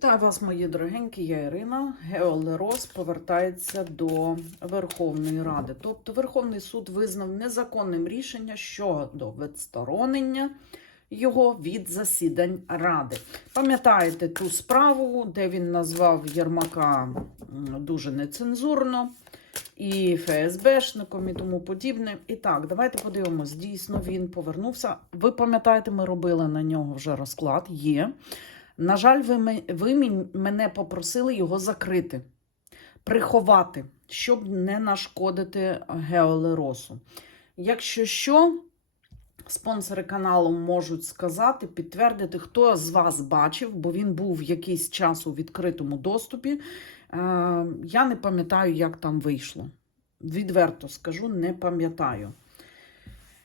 Вітаю вас, мої дорогенькі, я Ірина. Геолерос повертається до Верховної Ради. Тобто Верховний суд визнав незаконним рішення щодо відсторонення його від засідань Ради. Пам'ятаєте ту справу, де він назвав Єрмака дуже нецензурно, і ФСБшником, і тому подібне. І так, давайте подивимось. Дійсно, він повернувся. Ви пам'ятаєте, ми робили на нього вже розклад. Є. На жаль, ви, ви мене попросили його закрити, приховати, щоб не нашкодити геолеросу. Якщо що, спонсори каналу можуть сказати, підтвердити, хто з вас бачив, бо він був якийсь час у відкритому доступі. Е, я не пам'ятаю, як там вийшло. Відверто скажу, не пам'ятаю.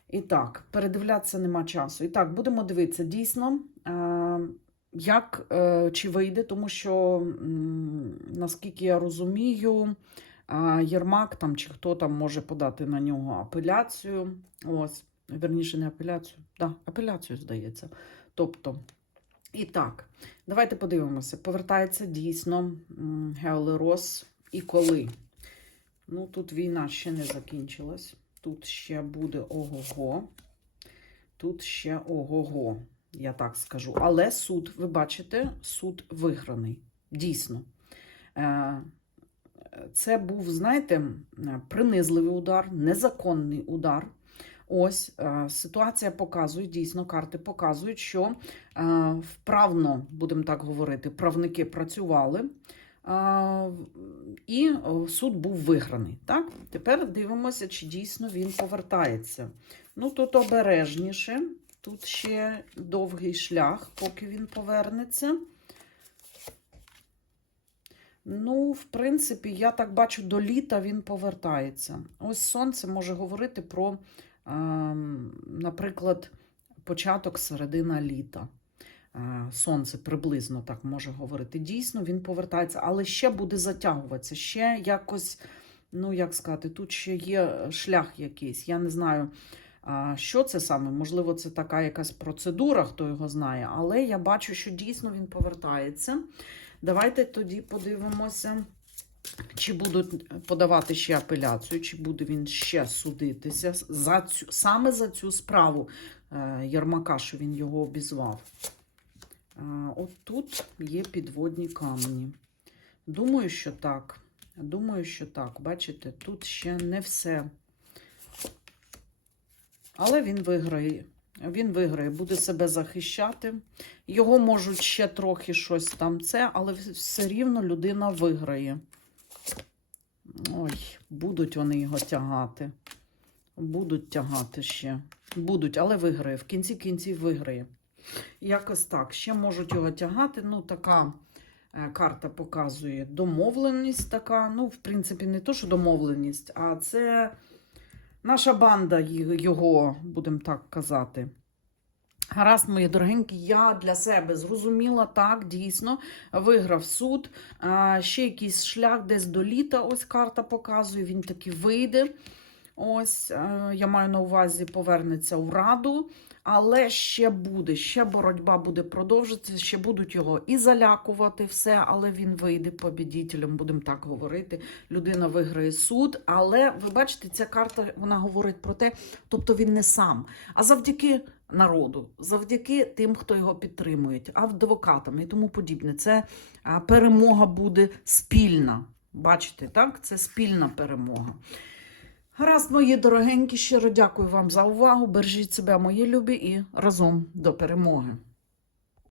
І так, передивлятися нема часу. І так, будемо дивитися дійсно. Як е, чи вийде, тому що, наскільки я розумію, Єрмак там чи хто там може подати на нього апеляцію. Ось, верніше, не апеляцію. Да, апеляцію, здається. Тобто, і так, давайте подивимося. Повертається дійсно Геолерос і коли. Ну, тут війна ще не закінчилась. Тут ще буде ого-го. Тут ще ого-го я так скажу. Але суд, ви бачите, суд виграний. Дійсно. Е, Це був, знаєте, принизливий удар, незаконний удар. Ось е, ситуація показує, дійсно, карти показують, що е, вправно, будемо так говорити, правники працювали. І суд був виграний. Так? Тепер дивимося, чи дійсно він повертається. Ну, тут обережніше. Тут ще довгий шлях, поки він повернеться. Ну, в принципі, я так бачу, до літа він повертається. Ось сонце може говорити про, е, наприклад, початок середина літа. Е, Сонце приблизно так може говорити. Дійсно, він повертається, але ще буде затягуватися. Ще якось, ну як сказати, тут ще є шлях якийсь. Я не знаю. Що це саме? Можливо, це така якась процедура, хто його знає, але я бачу, що дійсно він повертається. Давайте тоді подивимося, чи будуть подавати ще апеляцію, чи буде він ще судитися за цю, саме за цю справу е, Єрмака, що він його обізвав. Е, От тут є підводні камені. Думаю, що так. Думаю, що так. Бачите, тут ще не все. Але він виграє. Він виграє, буде себе захищати. Його можуть ще трохи щось там це, але все рівно людина виграє. Ой, будуть вони його тягати. Будуть тягати ще. Будуть, але виграє. В кінці кінців виграє. Якось так. Ще можуть його тягати. Ну, така е, карта показує домовленість така. Ну, в принципі, не то, що домовленість, а це. Наша банда його, будемо так казати. Гаразд, мої дорогенькі, я для себе зрозуміла, так, дійсно, виграв суд. Ще якийсь шлях десь до літа, ось карта показує, він таки вийде. Ось, е, я маю на увазі, повернеться у раду, але ще буде, ще боротьба буде продовжитися, ще будуть його і залякувати все, але він вийде побідітелем, будемо так говорити. Людина виграє суд, але ви бачите, ця карта вона говорить про те, тобто він не сам, а завдяки народу, завдяки тим, хто його підтримує, адвокатам і тому подібне. Це перемога буде спільна. Бачите, так? Це спільна перемога. Гаразд, мої дорогенькі, щиро дякую вам за увагу. Бережіть себе, мої любі, і разом до перемоги.